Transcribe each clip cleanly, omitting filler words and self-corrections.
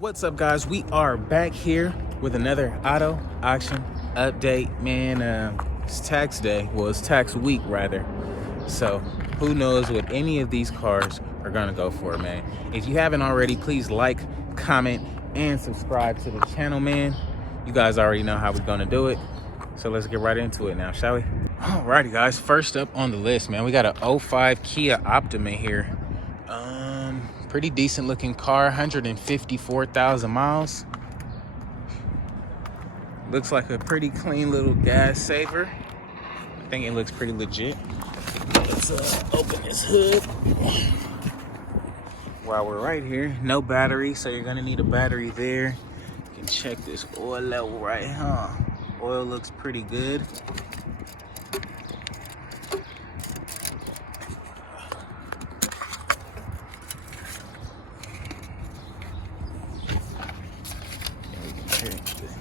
What's up, guys? We are back here with another auto auction update. Man, it's tax day. Well, it's tax week rather. So who knows what any of these cars are gonna go for, man. If you haven't already, please like, comment, and subscribe to the channel, man. You guys already know how we're gonna do it. So let's get right into it now, shall we? Alrighty, guys. First up on the list, man, we got a 05 Kia Optima here. Pretty decent looking car, 154,000 miles. Looks like a pretty clean little gas saver. I think it looks pretty legit. Let's open this hood. While we're right here, no battery, so you're gonna need a battery there. You can check this oil level right here. Oil looks pretty good.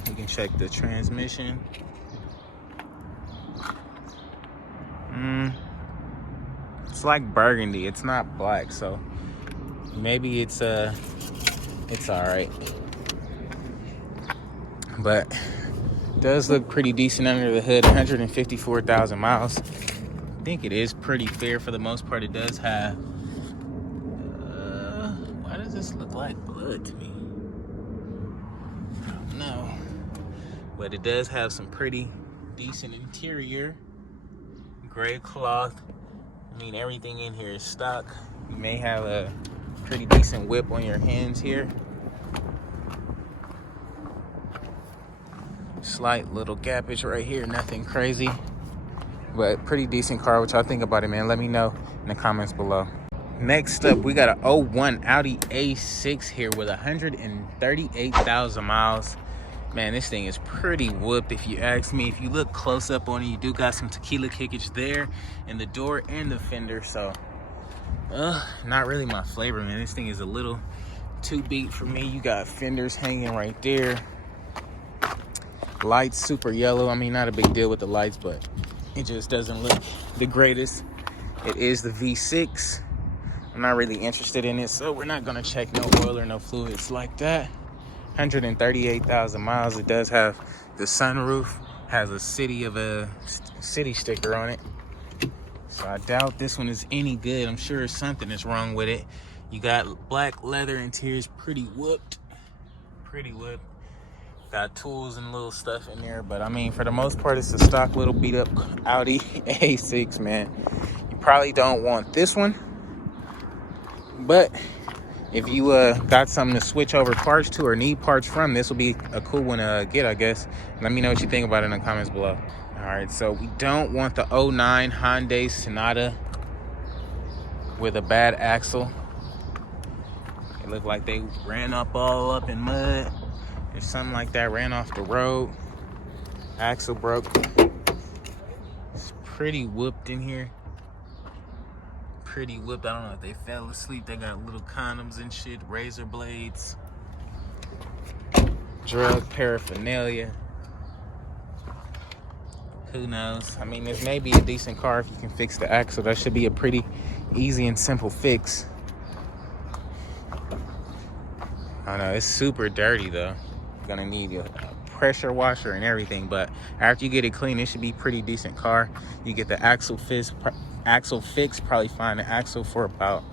You can check the transmission. It's like burgundy. It's not black, so maybe it's all right. But it does look pretty decent under the hood. 154,000 miles. I think it is pretty fair for the most part. It does have. Why does this look like blood to me? No, but it does have some pretty decent interior. Gray cloth. I mean, everything in here is stock. You may have a pretty decent whip on your hands here. Slight little gappage right here, nothing crazy, but pretty decent car. What y'all think about it, man? Let me know in the comments below. Next up, we got a 01 Audi A6 here with 138,000 miles. Man, this thing is pretty whooped if you ask me. If you look close up on it, you do got some tequila kickage there in the door and the fender. So, not really my flavor, man. This thing is a little too beat for me. You got fenders hanging right there. Lights super yellow. I mean, not a big deal with the lights, but it just doesn't look the greatest. It is the V6. I'm not really interested in it, so we're not gonna check no oil or no fluids like that. 138,000 miles. It does have the sunroof, has a city sticker on it. So I doubt this one is any good. I'm sure something is wrong with it. You got black leather interiors, pretty whooped. Pretty whooped. Got tools and little stuff in there, but I mean, for the most part, it's a stock little beat up Audi A6, man. You probably don't want this one, but if you got something to switch over parts to or need parts from, this will be a cool one to get, I guess. Let me know what you think about it in the comments below. All right, so we don't want the 09 Hyundai Sonata with a bad axle. It looked like they ran all up in mud or something like that, ran off the road. Axle broke. It's pretty whooped in here. Pretty whipped. I don't know if they fell asleep. They got little condoms and shit, razor blades, drug paraphernalia. Who knows? I mean, this may be a decent car if you can fix the axle. That should be a pretty easy and simple fix. I don't know, it's super dirty though. You're gonna need a pressure washer and everything, but after you get it clean, it should be a pretty decent car. You get the axle fix, probably find the axle for about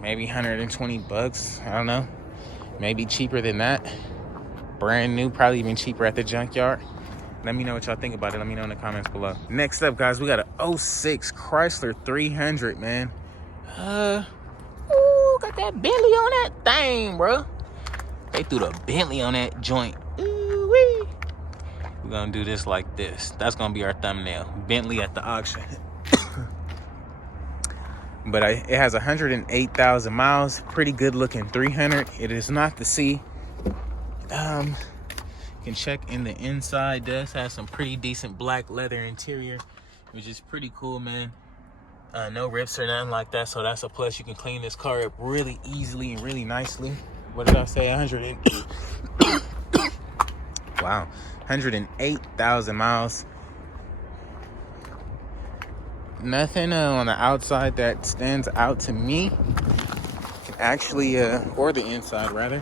maybe 120 bucks. I don't know, maybe cheaper than that. Brand new, probably even cheaper at the junkyard. Let me know what y'all think about it. Let me know in the comments below. Next up, guys, we got a 06 Chrysler 300, man. Ooh, got that Bentley on that thing, bro. They threw the Bentley on that joint. Ooh-wee. We're gonna do this like this. That's gonna be our thumbnail. Bentley at the auction. But it has 108,000 miles. Pretty good looking 300. It is not the C. You can check in the inside. Does have some pretty decent black leather interior, which is pretty cool, man. No rips or nothing like that, so that's a plus. You can clean this car up really easily and really nicely. What did I say? 108,000 miles. Nothing on the outside that stands out to me. Actually, or the inside rather.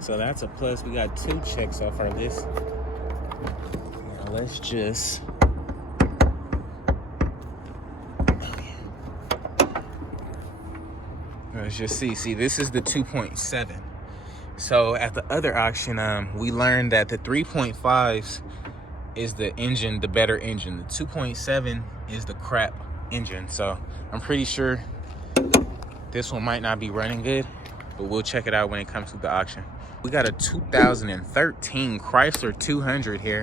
So that's a plus. We got 2 checks off our list. Now let's just see. This is the 2.7. So at the other auction, we learned that the 3.5s is the engine, the better engine. The 2.7 is the crap engine. So I'm pretty sure this one might not be running good, but we'll check it out when it comes to the auction. We got a 2013 Chrysler 200 here.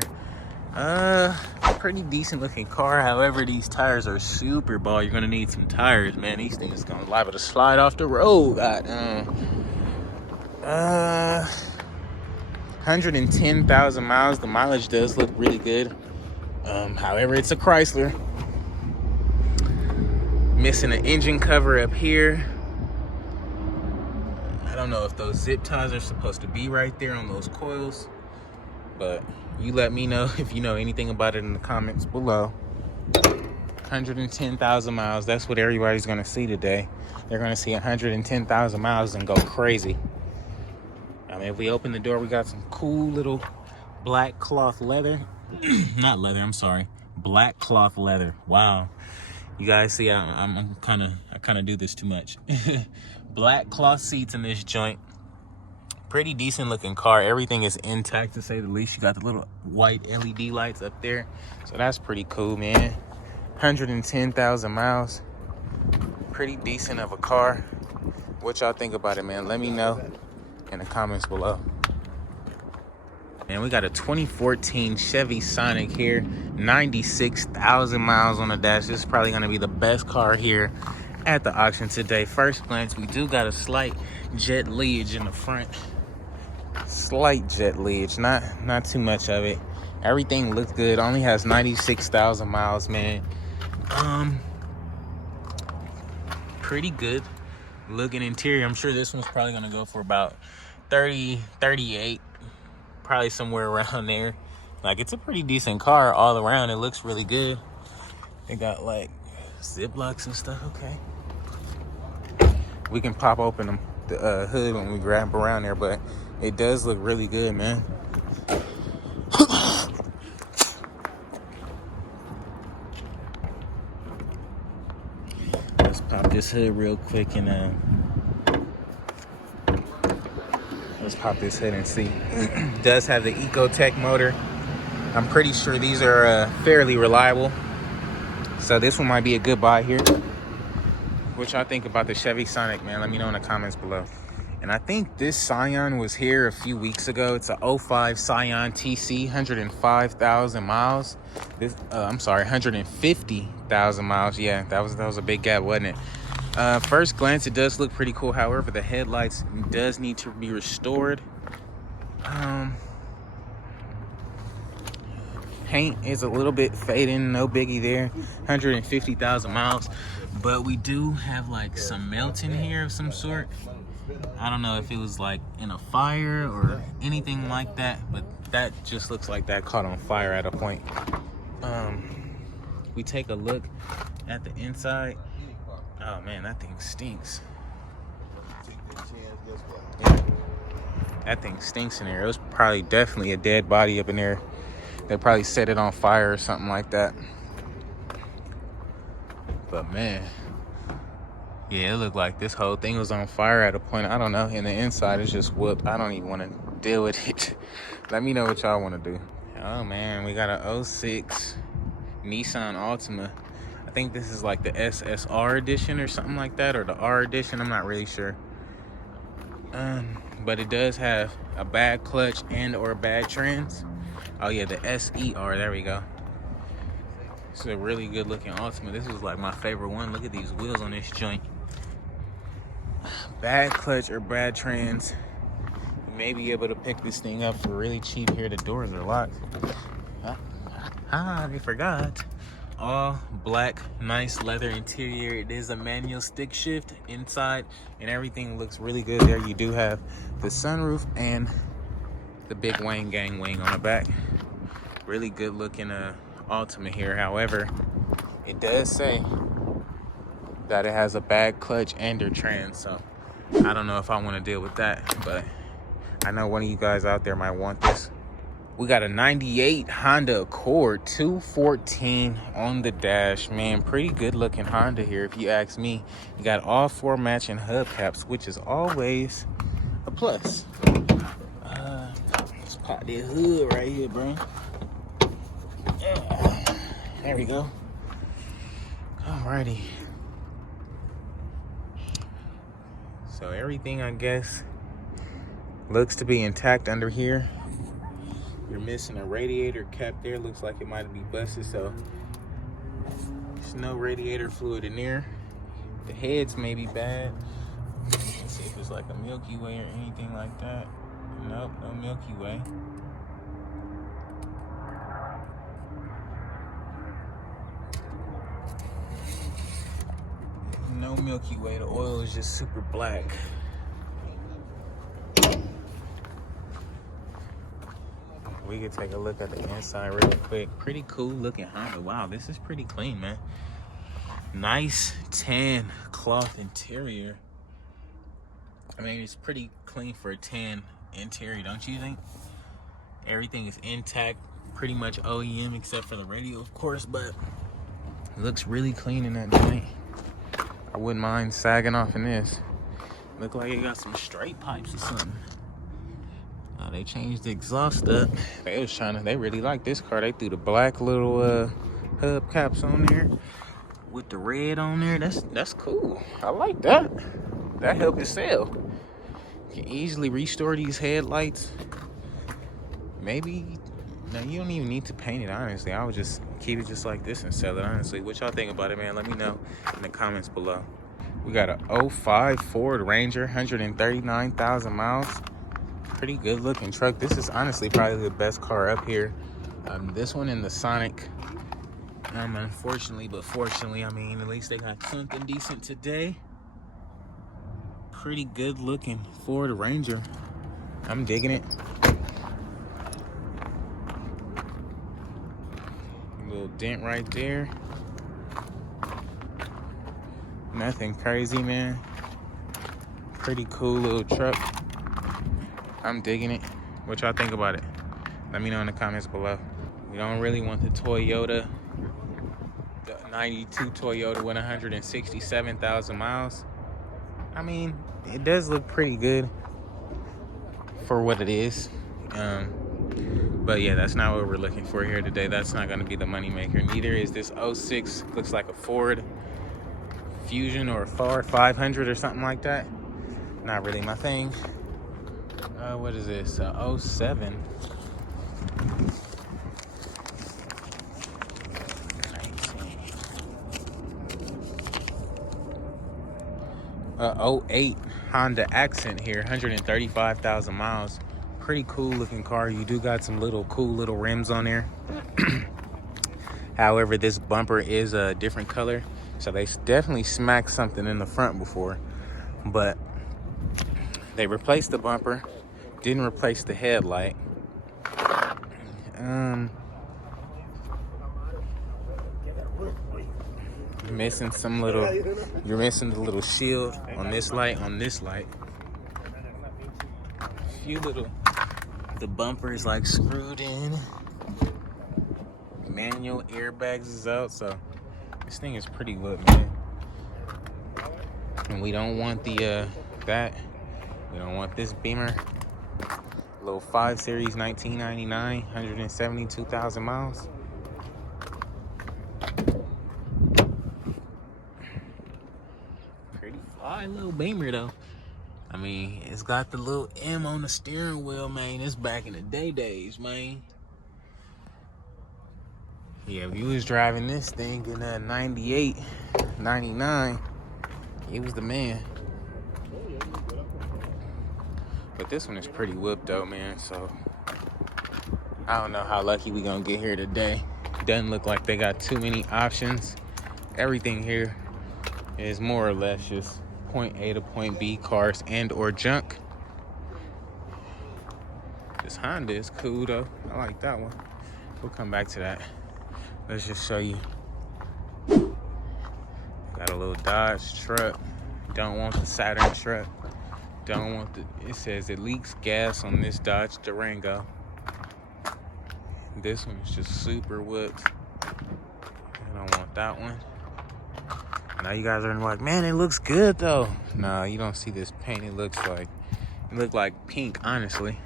Pretty decent looking car. However, these tires are super bald. You're gonna need some tires, man. These things gonna liable to slide off the road. 110,000 miles. The mileage does look really good. However, it's a Chrysler. Missing an engine cover up here. I don't know if those zip ties are supposed to be right there on those coils, but you let me know if you know anything about it in the comments below. 110,000 miles. That's what everybody's gonna see today. They're gonna see 110,000 miles and go crazy. I mean, if we open the door, we got some cool little black cloth leather. Not leather, I'm sorry. Black cloth leather. Wow. You guys see, I kind of do this too much. Black cloth seats in this joint. Pretty decent looking car. Everything is intact, to say the least. You got the little white LED lights up there, so that's pretty cool, man. 110,000 miles. Pretty decent of a car. What y'all think about it, man? Let me know in the comments below. And we got a 2014 Chevy Sonic here. 96,000 miles on the dash. This is probably going to be the best car here at the auction today. First glance, we do got a slight jet leakage in the front. Slight jet leakage, not too much of it. Everything looks good. Only has 96,000 miles, man. Pretty good looking interior. I'm sure this one's probably going to go for about 30, 38. Probably somewhere around there. Like, it's a pretty decent car all around. It looks really good. They got like zip locks and stuff. Okay, we can pop open the hood when we grab around there, but it does look really good, man. Let's pop this hood real quick and let's pop this hood and see. It does have the Ecotech motor. I'm pretty sure these are fairly reliable. So this one might be a good buy here. What y'all think about the Chevy Sonic, man? Let me know in the comments below. And I think this Scion was here a few weeks ago. It's a 05 Scion TC, 105,000 miles. This, I'm sorry, 150,000 miles. Yeah, that was a big gap, wasn't it? First glance, it does look pretty cool. However, the headlights does need to be restored. Paint is a little bit fading, no biggie there. 150,000 miles, but we do have like some melting here of some sort. I don't know if it was like in a fire or anything like that, but that just looks like that caught on fire at a point. We take a look at the inside. Oh man, that thing stinks. Yeah, that thing stinks in there. It was probably definitely a dead body up in there. They probably set it on fire or something like that. But man, yeah, it looked like this whole thing was on fire at a point. I don't know. And the inside is just whooped. I don't even want to deal with it. Let me know what y'all want to do. Oh man, we got a 06 Nissan Optima. I think this is like the SSR edition or something like that, or the R edition. I'm not really sure. But it does have a bad clutch and or bad trans. Oh yeah, the SER, there we go. It's a really good looking Optima. This is like my favorite one. Look at these wheels on this joint. Bad clutch or bad trans. You may be able to pick this thing up for really cheap here. The doors are locked. I forgot. All black, nice leather interior. It is a manual stick shift inside, and everything looks really good there. You do have the sunroof and the big Wayne Gang wing on the back. Really good looking Optima here. However, it does say that it has a bad clutch and or trans, so I don't know if I want to deal with that, but I know one of you guys out there might want this. We got a 98 Honda Accord 214 on the dash, man. Pretty good looking Honda here, if you ask me. You got all 4 matching hubcaps, which is always a plus. Let's pop that hood right here, bro. There we go. Alrighty. So everything, I guess, looks to be intact under here. You're missing a radiator cap there. Looks like it might be busted, so there's no radiator fluid in there. The heads may be bad. Let's see if it's like a Milky Way or anything like that. Nope, no Milky Way. No Milky Way. The oil is just super black. We could take a look at the inside real quick. Pretty cool looking Honda. Wow, this is pretty clean, man. Nice tan cloth interior. I mean, it's pretty clean for a tan interior, don't you think? Everything is intact, pretty much OEM except for the radio, of course, but it looks really clean in that joint. I wouldn't mind sagging off in this. Look like it got some straight pipes or something. They changed the exhaust up. They really like this car. They threw the black little hub caps on there with the red on there. That's cool. I like that. That helped it sell. You can easily restore these headlights. Maybe, no, you don't even need to paint it, honestly. I would just keep it just like this and sell it, honestly. What y'all think about it, man? Let me know in the comments below. We got a 05 Ford Ranger, 139,000 miles. Pretty good looking truck. This is honestly probably the best car up here. This one and the Sonic. Unfortunately, but fortunately, I mean, at least they got something decent today. Pretty good looking Ford Ranger. I'm digging it. A little dent right there. Nothing crazy, man. Pretty cool little truck. I'm digging it. What y'all think about it? Let me know in the comments below. We don't really want the Toyota, the 92 Toyota with 167,000 miles. I mean, it does look pretty good for what it is. But yeah, that's not what we're looking for here today. That's not gonna be the money maker. Neither is this 06, looks like a Ford Fusion or a Ford 500 or something like that. Not really my thing. What is this? 07. A 08 Honda Accent here, 135,000 miles. Pretty cool looking car. You do got some cool little rims on there. However, this bumper is a different color, so they definitely smacked something in the front before, but they replaced the bumper, didn't replace the headlight. Missing some little, you're missing the little shield on this light, A few little, the bumper is like screwed in. Manual airbags is out, so this thing is pretty good, man. And we don't want the we don't want this Beamer. Little 5 Series 1999, 172,000 miles. Pretty fly little Beamer though. I mean, it's got the little M on the steering wheel, man. It's back in the days, man. Yeah, if you was driving this thing in a 98, 99, he was the man. But this one is pretty whooped though, man, so I don't know how lucky we gonna get here today. Doesn't look like they got too many options. Everything here is more or less just point A to point B cars and or junk. This Honda is cool though. I like that one. We'll come back to that. Let's just show you. Got a little Dodge truck. Don't want the Saturn truck. Don't want the, it says it leaks gas on this Dodge Durango. This one is just super whooped. I don't want that one. Now you guys are like, man, it looks good though. Nah, you don't see this paint. It look like pink, honestly.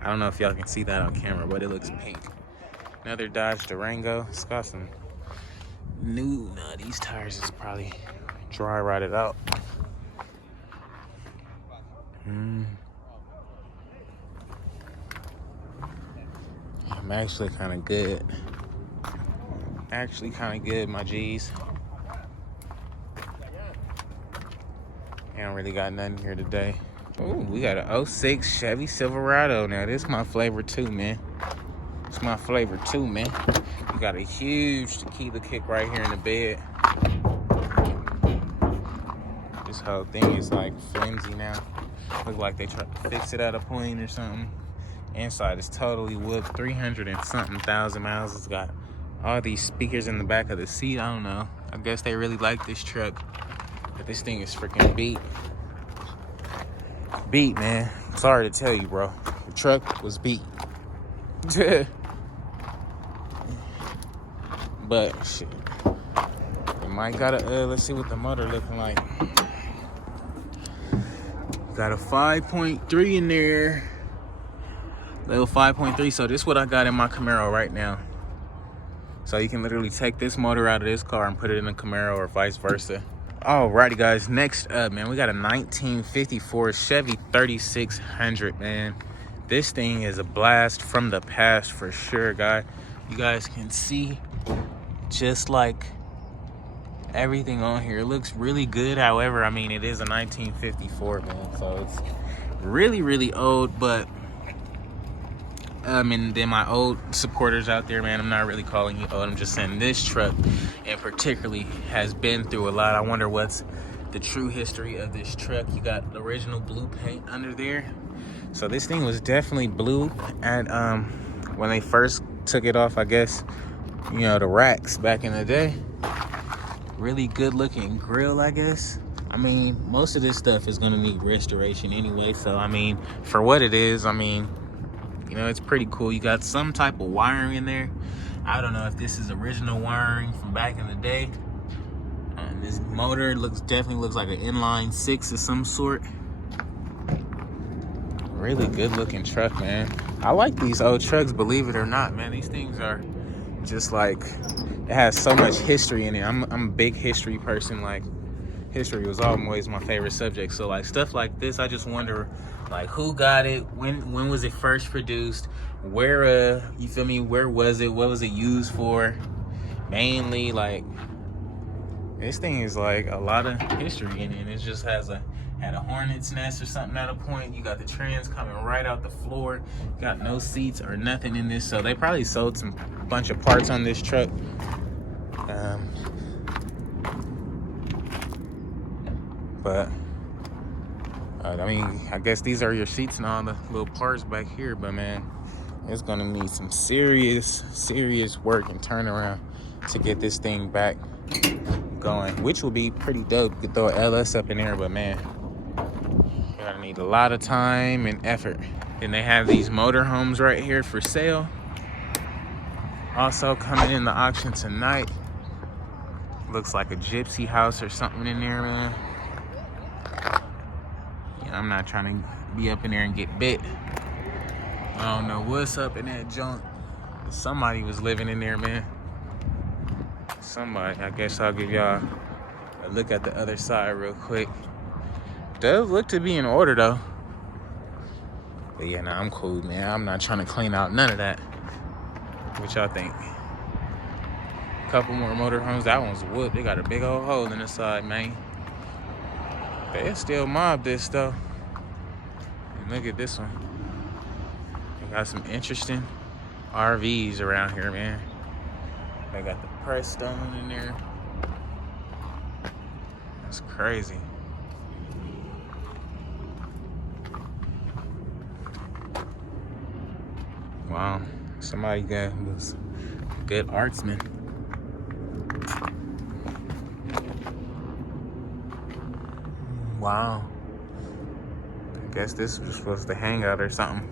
I don't know if y'all can see that on camera, but it looks pink. Another Dodge Durango. It's got some new, nah, these tires is probably dry rotted out. I'm actually kind of good. Actually kind of good, my G's. I don't really got nothing here today. Oh, we got an 06 Chevy Silverado. Now, this is my flavor too, man. It's my flavor too, man. We got a huge tequila kick right here in the bed. This whole thing is like flimsy now. Look like they tried to fix it at a point or something. Inside is totally whooped. 300 and something thousand miles. It's got all these speakers in the back of the seat. I don't know. I guess they really like this truck. But this thing is freaking beat. Beat, man. Sorry to tell you, bro. The truck was beat. But shit. It might got a let's see what the motor looking like. Got a 5.3 in there. Little 5.3. So this is what I got in my Camaro right now. So you can literally take this motor out of this car and put it in a Camaro or vice versa. Alrighty, guys. Next up, man, we got a 1954 Chevy 3600, man. This thing is a blast from the past for sure, guys. You guys can see just like everything on here. It looks really good. However, I mean, it is a 1954, man. So it's really, really old, but and then my old supporters out there, man, I'm not really calling you old. I'm just saying this truck in particularly has been through a lot. I wonder what's the true history of this truck. You got the original blue paint under there. So this thing was definitely blue. And when they first took it off, I guess, you know, the racks back in the day. Really good looking grill, I guess. I mean, most of this stuff is gonna need restoration anyway. So, I mean, for what it is, I mean, you know, it's pretty cool. You got some type of wiring in there. I don't know if this is original wiring from back in the day. This motor definitely looks like an inline 6 of some sort. Really good looking truck, man. I like these old trucks, believe it or not, man. These things are just like, it has so much history in it. I'm a big history person. Like, history was always my favorite subject. So like stuff like this, I just wonder like who got it, when was it first produced, where you feel me, where was it, what was it used for, mainly. Like, this thing is like a lot of history in it. It just had a hornet's nest or something at a point. You got the trans coming right out the floor. Got no seats or nothing in this. So they probably sold some bunch of parts on this truck. But I mean, I guess these are your seats and all the little parts back here. But man, it's gonna need some serious work and turnaround to get this thing back going, which will be pretty dope. You could throw an LS up in there, but man, you're gonna need a lot of time and effort. And they have these motorhomes right here for sale. Also coming in the auction tonight. Looks like a gypsy house or something in there, man. Yeah, I'm not trying to be up in there and get bit. I don't know what's up in that junk. Somebody was living in there, man. Somebody. I guess I'll give y'all a look at the other side real quick. Does look to be in order though. But yeah, nah, I'm cool, man. I'm not trying to clean out none of that. What y'all think? Couple more motorhomes. That one's wood. They got a big old hole in the side, man. They still mob this though. And look at this one. They got some interesting RVs around here, man. They got the press stone in there. That's crazy. Wow, somebody was a good artsman. Wow. Guess this was supposed to hang out or something.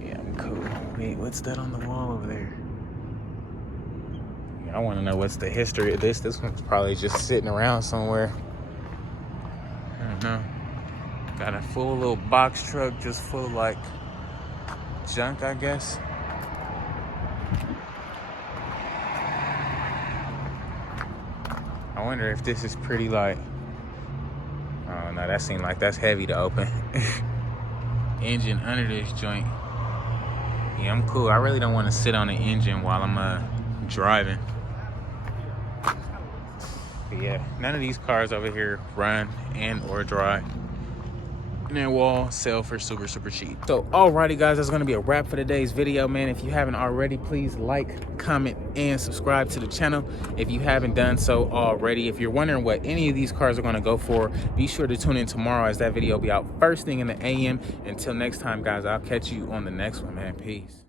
Yeah, I'm cool. Wait, what's that on the wall over there? Yeah, I want to know what's the history of this. This one's probably just sitting around somewhere. I don't know. Got a full little box truck just full of like junk, I guess. I wonder if this is pretty like, oh no, that seemed like that's heavy to open. Engine under this joint. Yeah, I'm cool. I really don't want to sit on the engine while I'm driving. But yeah, none of these cars over here run and or drive. And then will all sell for super cheap. So alrighty guys, that's gonna be a wrap for today's video, man. If you haven't already, please like, comment, and subscribe to the channel if you haven't done so already. If you're wondering what any of these cars are gonna go for, be sure to tune in tomorrow as that video will be out first thing in the AM. Until next time guys, I'll catch you on the next one, man. Peace.